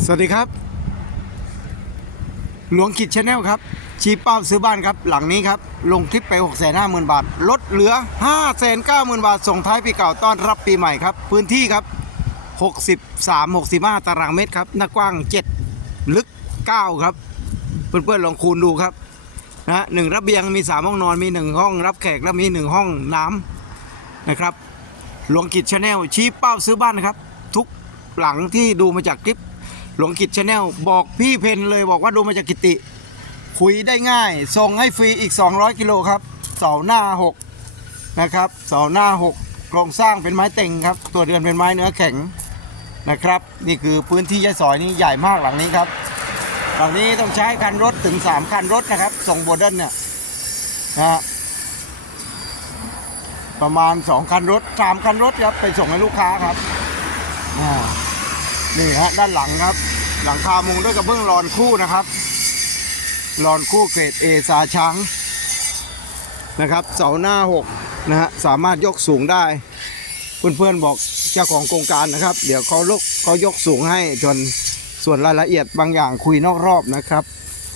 สวัสดีครับ หลวงกิจชาแนลครับ ชี้เป้าซื้อบ้านครับ หลังนี้ครับ ลงคลิปไป 6 5 0 0 0 0 บาท ลดเหลือ 5 9 0 0 0 0 บาท ส่งท้ายปีเก่าต้อนรับปีใหม่ครับ พื้นที่ครับ 63 65 ตารางเมตรครับ หน้ากว้าง 7 ลึก 9 ครับ เพื่อนๆลองคูณดูครับนะหนึ่งระเบียงมี 3 ห้องนอนมี 1 ห้องรับแขกและมี 1 ห้องน้ำนะครับ หลวงกิจชาแนลชี้เป้าซื้อบ้านนะครับ ทุกหลังที่ดูมาจากคลิป หลวงกิจชาแนลบอกพี่เพนเลยบอกว่าดูมาจากกิติ คุยได้ง่าย ส่งให้ฟรีอีก 200 กิโลครับเสาหน้า 6 นะครับเสาหน้า 6 โครงสร้างเป็นไม้เต็งครับ ตัวเดือนเป็นไม้เนื้อแข็งนะครับ นี่คือพื้นที่ยายสอยนี่ใหญ่มากหลังนี้ครับ หลังนี้ต้องใช้คันรถถึง 3 คันรถนะครับ ส่งโบเดิลเนี่ยนะประมาณ 2 คันรถ 3 คันรถครับ ไปส่งให้ลูกค้าครับอ่า นี่ฮะด้านหลังครับ หลังคามุงด้วยกระเบื้องรอนคู่นะครับรอนคู่เกรด A สาช้างนะครับเสาหน้า6นะฮะสามารถยกสูงได้ เพื่อนๆบอกเจ้าของโครงการนะครับ เดี๋ยวเขาลกเขายกสูงให้จนส่วนรายละเอียดบางอย่างคุยนอกรอบนะครับ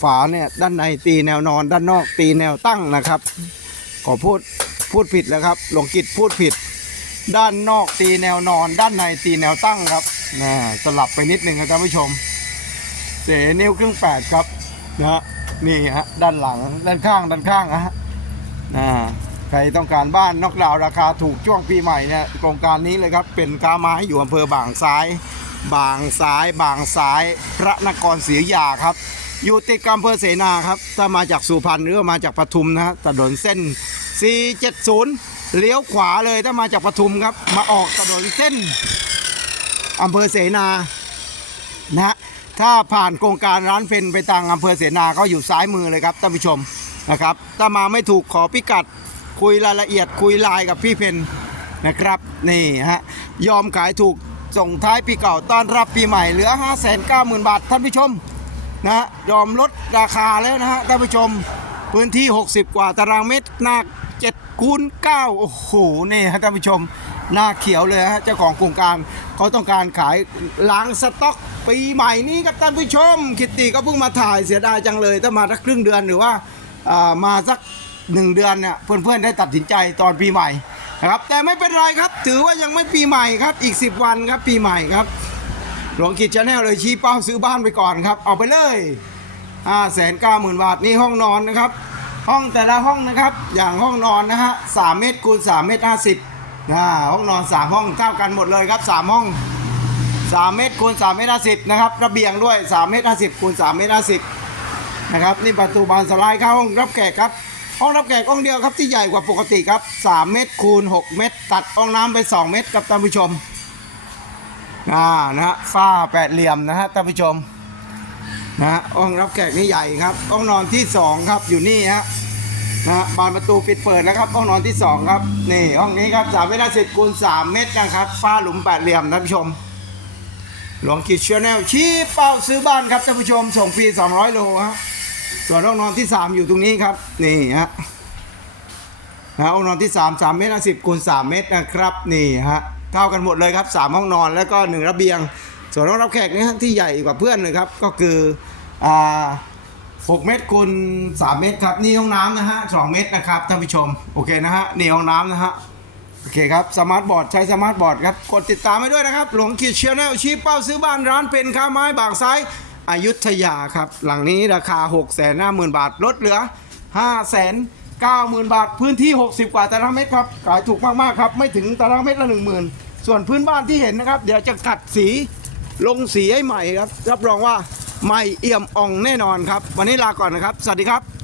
ฝาเนี่ยด้านในตีแนวนอน ด้านนอกตีแนวตั้งนะครับ ขอพูดพูดผิดแล้วครับหลวงกิจพูดผิด ด้านนอกตีแนวนอน ด้านในตีแนวตั้งครับ นะสลับไปนิดนึงครับท่านผู้ชม เสนิ้วครึ่งแปดครับนะฮะนี่ฮะด้านหลังด้านข้างด้านข้างนะฮะใครต้องการบ้านนอกดาวราคาถูกช่วงปีใหม่เนี่ยโครงการนี้เลยครับ เป็นค้าไม้อยู่อำเภอบางซ้าย บางซ้าย บางซ้าย พระนครศรีอยุธยาครับ อยู่ติดกับอำเภอเสนาครับ ถ้ามาจากสุพรรณหรือมาจากปทุมนะฮะถนนเส้น 470 เลี้ยวขวาเลยถ้ามาจากปทุมครับ มาออกถนนเส้น อำเภอเสนานะฮะถ้าผ่านโครงการร้านเฟนไปทางอำเภอเสนาก็อยู่ซ้ายมือเลยครับท่านผู้ชมนะครับ ถ้ามาไม่ถูกขอพิกัดคุยรายละเอียดคุยไลน์กับพี่เพนนะครับนี่ฮะยอมขายถูกส่งท้ายปีเก่าต้อนรับปีใหม่เหลือ 5 9 0 0 0 0 บาทท่านผู้ชมนะฮะยอมลดราคาแล้วนะฮะท่านผู้ชม พื้นที่ 60 กว่าตารางเมตรหนัก7 คูณ9โอ้โหนี่ฮะท่านผู้ชมหน้าเขียวเลยฮะเจ้าของโครงการเขาต้องการขายล้างสต็อกปีใหม่นี้ครับท่านผู้ชม คิตตี้ก็เพิ่งมาถ่ายเสียดายจังเลย ถ้ามาสักครึ่งเดือนหรือว่ามาสักหนึ่งเดือนเนี่ยเพื่อนๆได้ตัดสินใจตอนปีใหม่นะครับแต่ไม่เป็นไรครับ ถือว่ายังไม่ปีใหม่ครับอีก 10 วันครับปีใหม่ครับหลวงกิจชาแนลเลยชี้เป้าซื้อบ้านไปก่อนครับ เอาไปเลยห้าแสนเก้าหมื่นบาทนี่ห้องนอนนะครับ ห้องแต่ละห้องนะครับ อย่างห้องนอนนะฮะสามเมตรคูณสามเมตรห้าสิบนะห้องนอนสามห้องเท่ากันหมดเลยครับสามห้องสามเมตรคูณสามเมตรห้าสิบนะครับระเบียงด้วยสามเมตรห้าสิบคูณสามเมตรห้าสิบนะครับนี่ประตูบานสไลด์เข้าห้องรับแขกครับห้องรับแขกห้องเดียวครับที่ใหญ่กว่าปกติครับสามเมตรคูณหกเมตร ตัดห้องน้ำไปสองเมตรครับท่านผู้ชมอ่านะฮะฝ้าแปดเหลี่ยมนะฮะท่านผู้ชม นะฮะห้องรับแขกนี่ใหญ่ครับห้องนอนที่สองครับอยู่นี่ฮะนะฮะบานประตูปิดเปิดนะครับห้องนอนที่สองครับนี่ห้องนี้ครับสามเมตรห้าสิบคูณสามเมตรนะครับฝ้าหลุมแปดเหลี่ยมท่านผู้ชมหลวงกิจชาแนลชี้เป้าซื้อบ้านครับท่านผู้ชมส่งฟรี200 โลฮะส่วนห้องนอนที่ 3 อยู่ตรงนี้ครับนี่ฮะนะห้องนอนที่ 3 3เมตร50คูณ3เมตรนะครับนี่ฮะเท่ากันหมดเลยครับ 3 ห้องนอนแล้วก็ 1 ระเบียง ส่วนห้องรับแขกนี่ที่ใหญ่กว่าเพื่อนเลยครับ ก็คืออ่า6เมตรคูณ3เมตรครับนี่ห้องน้ำนะฮะ2เมตรนะครับท่านผู้ชมโอเคนะฮะนี่ห้องน้ำนะฮะโอเคครับสมาร์ทบอร์ดใช้สมาร์ทบอร์ดครับกดติดตามให้ด้วยนะครับ หลวงขีดเชียร์แนลชี้เป้าซื้อบ้านร้านเป็นค้าไม้บางซ้ายอายุทยาครับ หลังนี้ราคา 6 5 0 0 0 0 บาท ลดเหลือ 5 9 0 0 0 0 บาท พื้นที่ 60 กว่าตารางเมตรครับขายถูกมาก ๆ ครับ ไม่ถึงตารางเมตรละ 10,000 ส่วนพื้นบ้านที่เห็นนะครับ เดี๋ยวจะกัดสี ลงสีให้ใหม่ครับ รับรองว่าใหม่เอี่ยมอ่องแน่นอนครับ วันนี้ลาก่อนนะครับ สวัสดีครับ